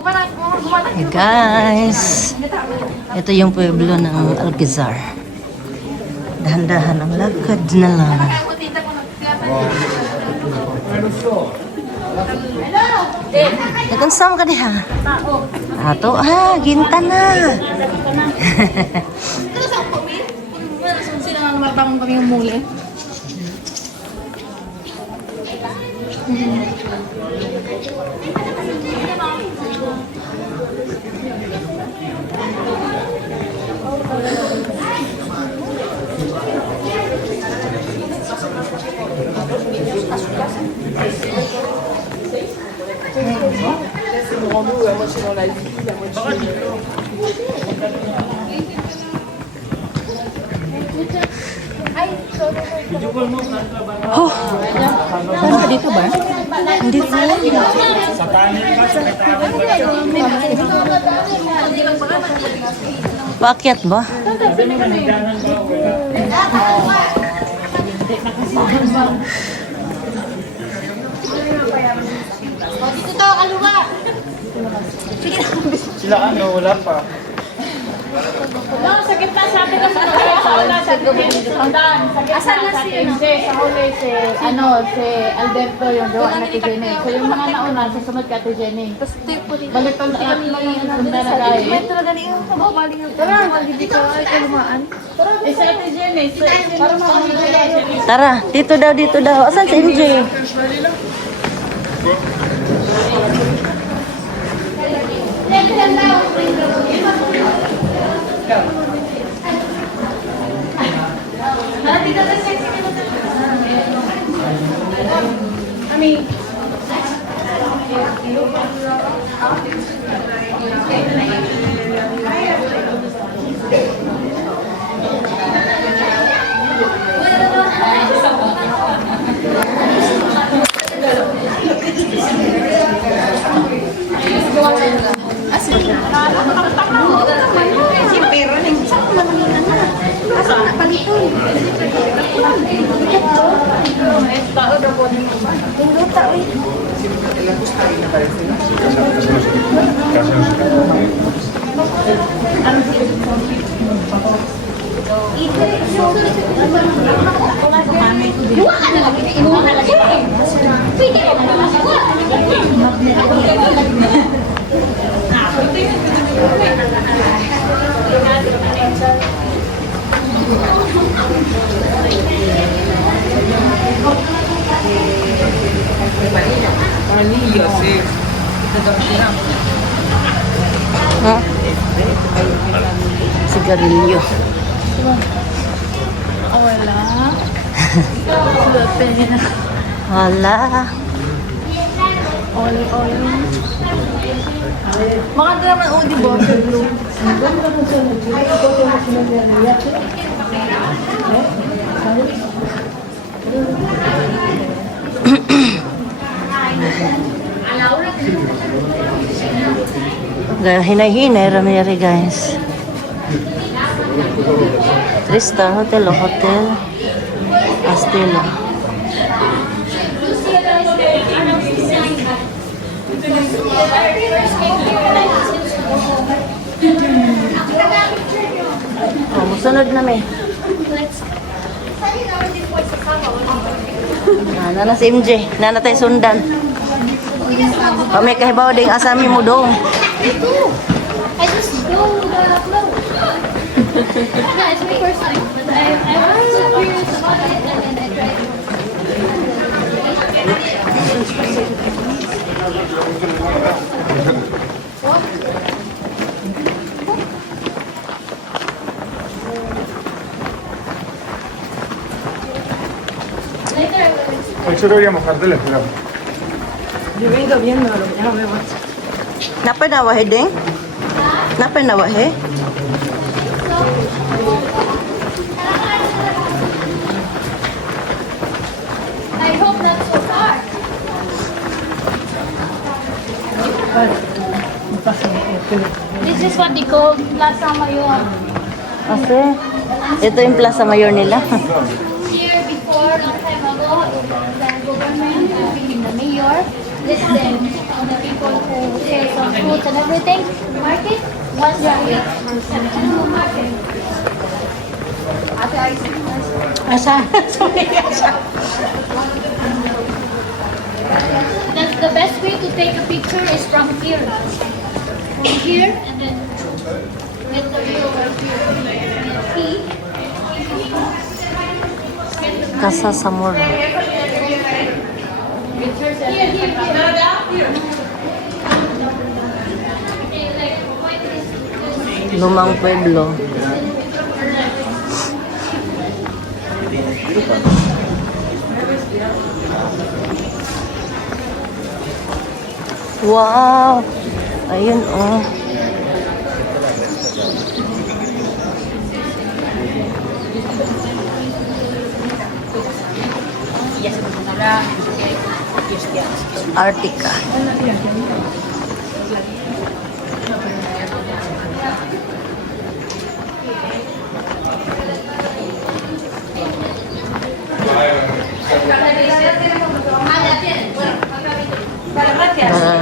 Hey guys, ito yung pueblo ng Alcazar. Dahan-dahan ang lakad na lang. Itong saan ka diha? Ato ginta na. Sila nga namatang kami yung muli. Oh, saan ka dito ba? Hindi ko alam. Paakyat ba? Dito to, kaluwa! Sila ano, wala pa. No, sa gitna sa atin ang mga sa una sa sundan. Sa gitna sa TMJ, sa huli si, si Alberto yung gawa na kay Jenny. So yung mga nauna, susunod ka kay Jenny. Balik ang tatlo yung sundan na guys. May talaga niyo, mabaling yung tara, hindi ka ay kalumaan. Eh sa ate Jenny, para makakita. Tara, dito daw. Asan si MJ? Ha? Sigarilyo. Wala. Wala. Oli. Maganda naman Udi bottle blue. Hinay-hinay ramiri guys. 3-star hotel o hotel Astelo. Oh, musunod na may. Nana si MJ, nana tayo sundan. Kami kahibaw ding asami mo dong. I just go the flow. Yeah, it's my first time. But I was so curious about it and then I tried it. Later I will. Eso deberíamos carteles, pero. Napa na wahe ding? Napa na wahe? I hope not so far. This is what they call Plaza Mayor. Kasi, ito yung Plaza Mayor nila. Here before, long time ago, the government, the mayor, let them, the people people who sell some fruits and everything. Market once a week. Market. Asa? Sorry, asa? The best way to take a picture is from here. From here and then get the view over here. See? Casa Zamora. Lumang Pueblo. Wow! Ayun, oh. Artica.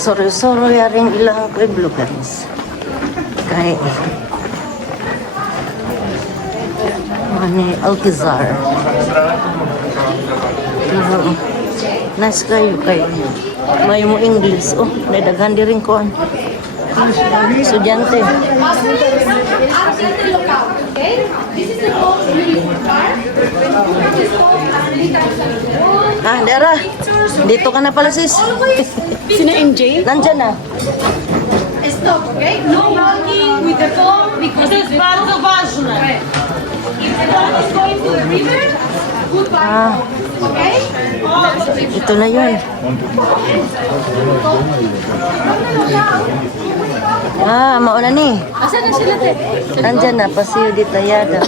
Soro-soro yaring ilang pueblo guys. Kay Alcazar. Nice kayo kay may mo English. Oh, nadaghan di rin ko. Estudyante. Okay? This is the whole car. This is called Ah, Dara. Dito ka na pala sis. Sina MJ? Nandyan na. Stop, okay? No walking with the phone because it's Bardzo ważne. if the phone is going to the river, goodbye. Ah, Okay? ito na yun. Ah, mauna ni. Asan na sila, te? Nandyan na, Paseo de Tallada.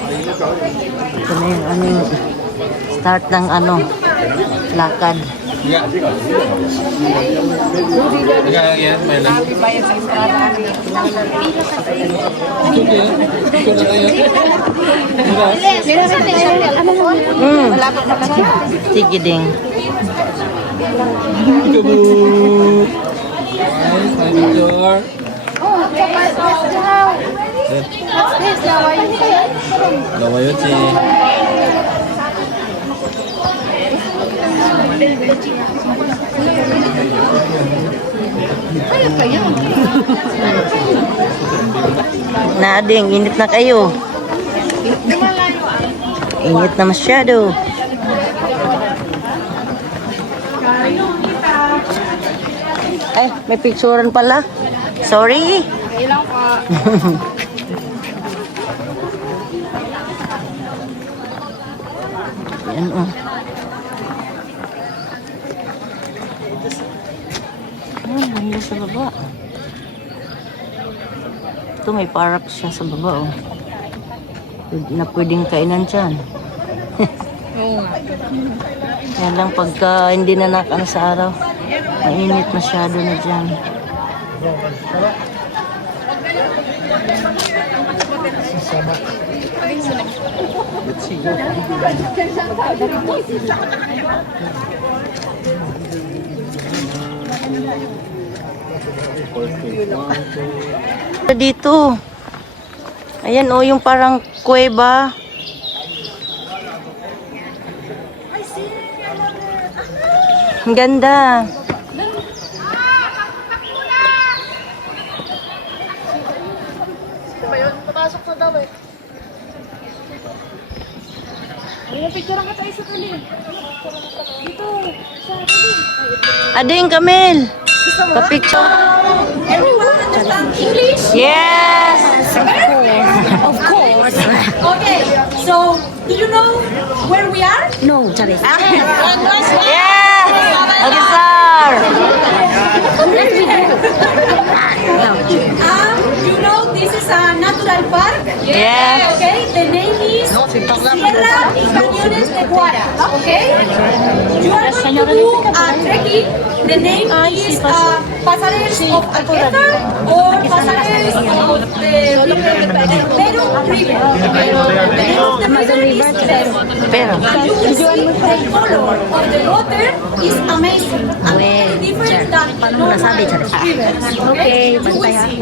Ito na yung ano yung start ng ano, lakad. Sige ding. Lawayo si Nading, init na kayo. Init na masyado. Ay, may picturean pala. Sorry. Ilang pa. Yan oh. Ganda sa baba. Ito may park siya sa baba oh. Na pwedeng kainan dyan. Oo nga. Yan lang pagka hindi na nakano sa araw. Mainit masyado na dyan. Dito. Ayan oh, yung parang kuweba. Ang ganda. Papasok na daw eh. Ay, picture ka tayo sa tuloy. Dito. Sa tuloy. Ading Kamil. Pa-picture. Everyone understand English? Yes. Of course. Okay, so do you know where we are? No, Charis. Yes. Alcazar. You know this is a natural park. Yes. Okay, the name is Sierra y Cañones de Guara. Okay, you are going to do a trekking. The name is Pasarels of Alqueta or Pasarels of the Peru River. Okay? The name of the river is Peru. Pero, And you will see the color of the water is amazing. And Well, different than paano mo normal nasabi, Charis? rivers. Okay, you will see.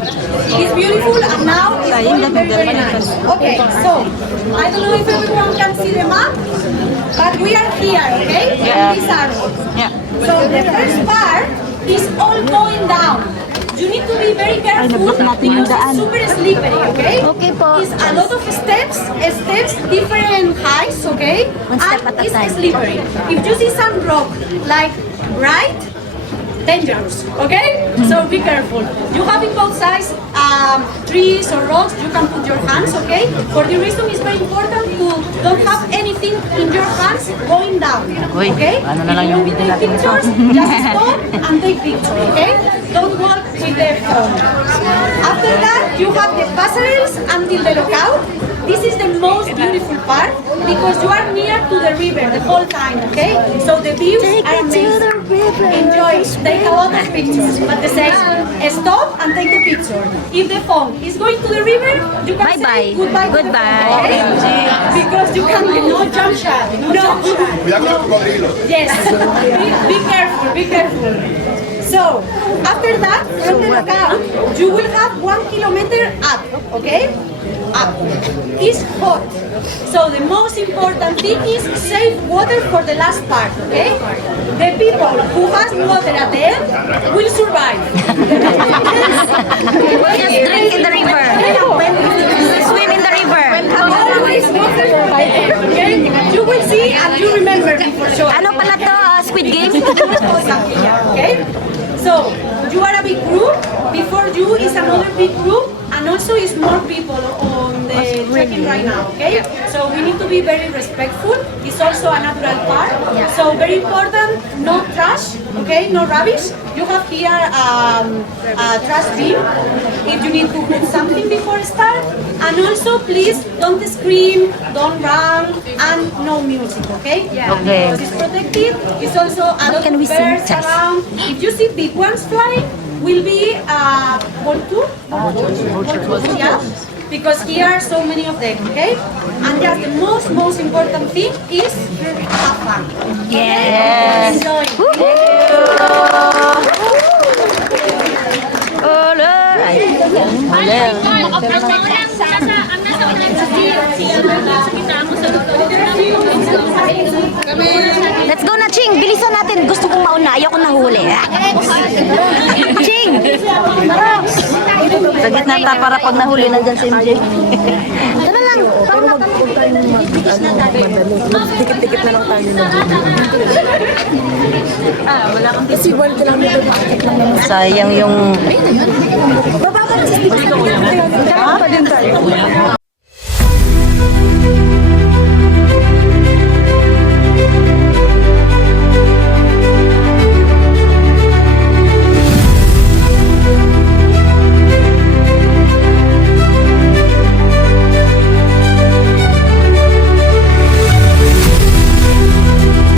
It's beautiful and now it's going very, very nice. Okay, so I don't know if everyone can see the map, but we are here, okay? Yeah. In this area. yeah. So the first part is all going down. You need to be very careful because it's super slippery, okay? Okay po. It's a lot of steps, different heights, okay? One step And at a it's time. slippery. If you see some rock, like right, dangerous, okay? So be careful. You have in both sides trees or rocks, you can put your hands, okay? For the reason it's very important to don't have anything in your hands going down, Uy, okay? ano na lang yung If you video want to natin take ito. pictures, just stop and take pictures, okay? Don't walk with the phone. After that, you have the passerelles until the lookout. This is the most beautiful part because you are near to the river the whole time, okay? So the views are amazing. Enjoy, take a lot of pictures, but the same, stop and take the picture. If the phone is going to the river, you can Bye-bye. say goodbye. to the Goodbye. phone, okay? Because you can no jump shot, no jump shot. Cuidado con los cocodrilos. Yes, be careful, be careful. So, after that, from the lookout, you will have 1 kilometer up, okay? Up. It's hot. So the most important thing is save water for the last part, okay? The people who has water at the end will survive. Just drink in the river. Swim in the river. Always water by end, okay? You will see and you remember me for sure. Ano pala to? Squid Game? Okay? So, you are a big group. Before you is another big group. And also is more people on the trekking right now, okay? So we need to be very respectful. It's also a natural park. So very important, no trash, okay? No rubbish. You have here a trash bin if you need to put something before start. And also please don't scream, don't run, and no music, okay? Okay. Because it's protected. It's also a lot can of we sing, birds Jess? around. If you see big ones flying, will be vulture. Yeah, because here are so many of them, okay? And just the most important thing is have fun. Yes. Enjoy. Ole. Ay, ole. Let's go na, Ching. Bilisan natin. Gusto kong mauna. Ayoko nahuli. Ching! Sa gitna ta para pag nahuli nandyan si MJ. Ano lang. Dikit-dikit na lang tayo na. Kasi wala lang dito. Sayang yung... Baba ka na sa dikit. Kailangan pa din tayo.